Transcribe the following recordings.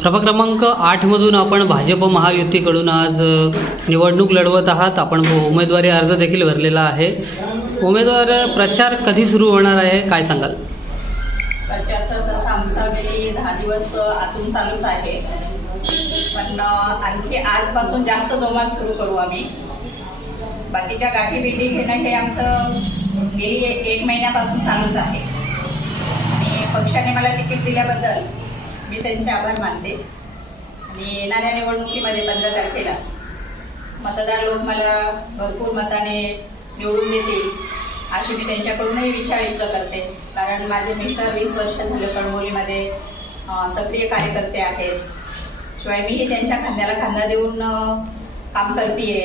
प्रभाग क्रमांक 8 मधून आपण भाजप महायुतीकडून आज निवडणूक लढवत आहात। आपण उमेदवारी अर्ज देखील भरलेला आहे। उमेदवार प्रचार कधी सुरू होणार आहे, काय सांगाल? प्रचार तर तसा आमचा गेली 10 दिवस आतून चालूच आहे, पण आणखी आजपासून जास्त जोमात सुरू करू आम्ही। बाकीच्या गाठी भेटी घेणं हे आमचं गेली 1 महिन्यापासून चालूच आहे आणि पक्षाने मला तिकीट दिल्याबद्दल मी त्यांचे आभार मानते। आणि येणाऱ्या निवडणुकीमध्ये 15 तारखेला मतदार लोक मला भरपूर मताने निवडून देतील अशी मी त्यांच्याकडूनही इच्छा व्यक्त करते, कारण माझे मिस्टर 20 वर्ष झाले कळमोलीमध्ये सक्रिय कार्यकर्ते आहेत। शिवाय मीही त्यांच्या खांद्याला खांदा देऊन काम करतेय।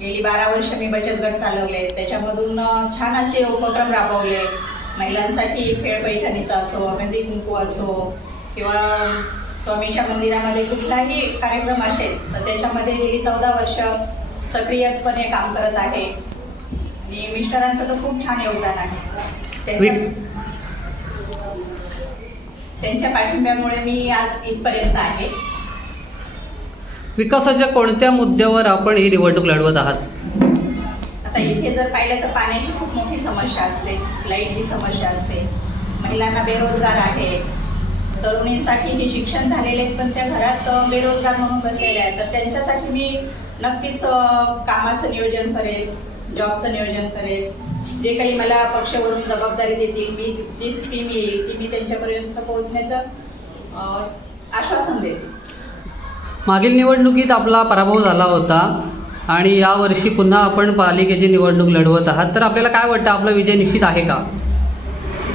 गेली 12 वर्ष मी बचत गट चालवले, त्याच्यामधून छान असे उपक्रम राबवले। महिलांसाठी खेळ पैठणीचा असो, मेहंदी कुंकू असो किंवा स्वामीच्या मंदिरामध्ये कुठलाही कार्यक्रम असेल तर त्याच्यामध्ये गेली 14 वर्ष सक्रियपणे काम करत आहे आणि मिस्टरांचं तर खूप छान योगदान आहे। त्यांच्या पाठिंब्यामुळे मी आज इथपर्यंत आहे। विकासाच्या कोणत्या मुद्द्यावर आपण ही निवडणूक लढवत आहात? आता इथे जर पाहिलं तर पाण्याची खूप मोठी समस्या असते, लाईटची समस्या असते, महिलांना बेरोजगार आहे, तरुणींसाठी हे शिक्षण झालेले आहेत पण त्या घरात बेरोजगार म्हणून बसलेले आहेत, तर त्यांच्यासाठी मी नक्कीच कामाचं नियोजन करेल, जॉबचं नियोजन करेल। जे काही मला पक्षावरून जबाबदारी देतील, मी जी स्कीम येईल ती मी त्यांच्यापर्यंत पोहोचण्याचं आश्वासन देते। मागील निवडणुकीत आपला पराभव झाला होता आणि यावर्षी पुन्हा आपण पालिकेची निवडणूक लढवत आहात, तर आपल्याला काय वाटतं, आपला विजय निश्चित आहे का?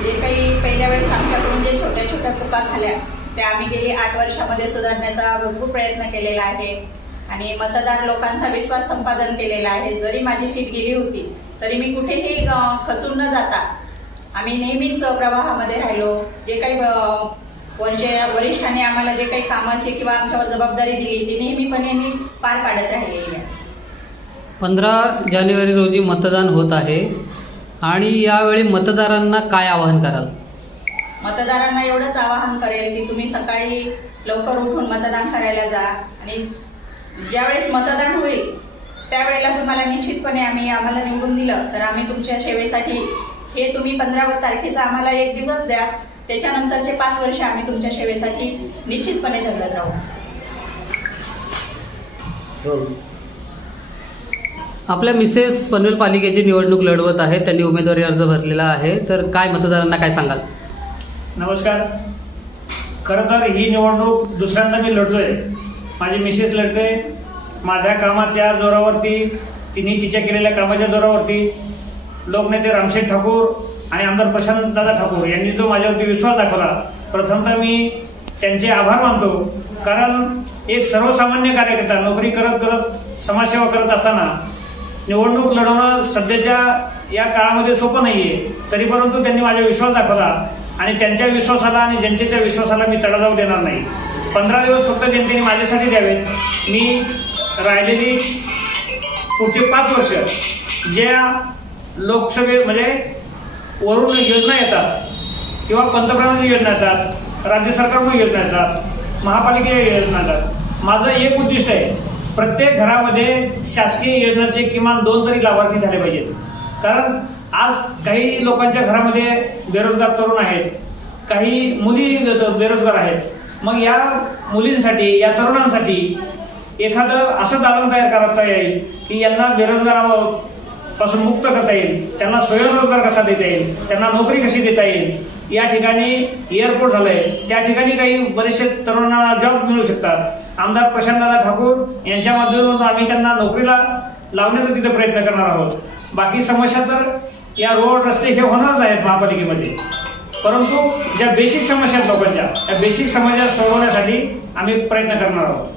जे काही पहिल्या वेळेस आमच्याकडून जे छोट्या छोट्या चुका झाल्या त्या आम्ही गेली 8 वर्षामध्ये सुधारण्याचा भरपूर प्रयत्न केलेला आहे आणि मतदार लोकांचा विश्वास संपादन केलेला आहे। जरी माझी सीट गेली होती तरी मी कुठेही खचून न जाता आम्ही नेहमीच प्रवाहामध्ये राहिलो। जे काही वरिष्ठांनी आम्हाला जे काही कामाची किंवा आमच्यावर जबाबदारी दिली ती नेहमीपणे मी पार पाडत राहिलेली आहे। 15 जानेवारी रोजी मतदान होत आहे आणि यावेळी मतदारांना काय आवाहन कराल? मतदारांना एवढंच आवाहन करेल की तुम्ही सकाळी लवकर उठून मतदान करायला जा आणि ज्यावेळेस मतदान होईल त्यावेळेला तुम्हाला निश्चितपणे आम्हाला निवडून दिलं तर आम्ही तुमच्या सेवेसाठी हे तुम्ही 15 तारखेचा आम्हाला 1 दिवस द्या, त्याच्यानंतरचे 5 वर्ष आम्ही तुमच्या सेवेसाठी निश्चितपणे झगडत राहू। आपल्या मिसेस पनवेल पालिकेची निवडणूक लढवत आहेत, त्यांनी उमेदवारी अर्ज भरलेला आहे, तर काय मतदारांना काय सांगाल? नमस्कार। खरं तर ही निवडणूक दुसऱ्यांदा मी लढतोय, माझी मिसेस लढतोय। माझ्या कामाच्या जोरावरती, तिने तिच्या केलेल्या कामाच्या जोरावरती लोकनेते रामशेठ ठाकूर आणि आमदार प्रशांत दादा ठाकूर यांनी जो माझ्यावरती विश्वास दाखवला, प्रथमतः मी त्यांचे आभार मानतो। कारण एक सर्वसामान्य कार्यकर्ता नोकरी करत करत समाजसेवा करत असताना निवडणूक लढवणं सध्याच्या या काळामध्ये सोपं नाहीये, तरी परंतु त्यांनी माझा विश्वास दाखवला आणि त्यांच्या विश्वासाला आणि जनतेच्या विश्वासाला मी तडा जाऊ देणार नाही। 15 दिवस फक्त जनतेने माझ्यासाठी द्यावेत। मी राहिलेली पुढचे 5 वर्ष ज्या लोकसभे म्हणजे वरून योजना येतात किंवा पंतप्रधान योजना येतात, राज्य सरकारकडून योजना येतात, महापालिकेच्या योजना येतात, माझं एक उद्दिष्ट आहे, प्रत्येक घरामध्ये शासकीय योजनेचे किमान 2 तरी लाभार्थी झाले पाहिजेत। कारण आज काही लोकांच्या घरामध्ये बेरोजगार तरुण आहेत, काही मुली बेरोजगार आहेत। मग या मुलींसाठी, या तरुणांसाठी एखादं असं दालन तयार करता येईल की यांना बेरोजगारापासून मुक्त करता येईल, त्यांना स्वयंरोजगार कसा देता येईल, त्यांना नोकरी कशी देता येईल। या ठिकाणी एअरपोर्ट झालंय, त्या ठिकाणी काही बरेचसे तरुणांना जॉब मिळू शकतात। आमदार प्रशांतदादा ठाकूर यांच्या माध्यमातून आम्ही त्यांना नोकरीला लावण्याचा तिथे प्रयत्न करणार आहोत। बाकी समस्या तर या रोड रस्ते हे होणारच आहेत महापालिकेमध्ये, परंतु ज्या बेसिक समस्या आहेत लोकांच्या, त्या बेसिक समस्या सोडवण्यासाठी आम्ही प्रयत्न करणार आहोत।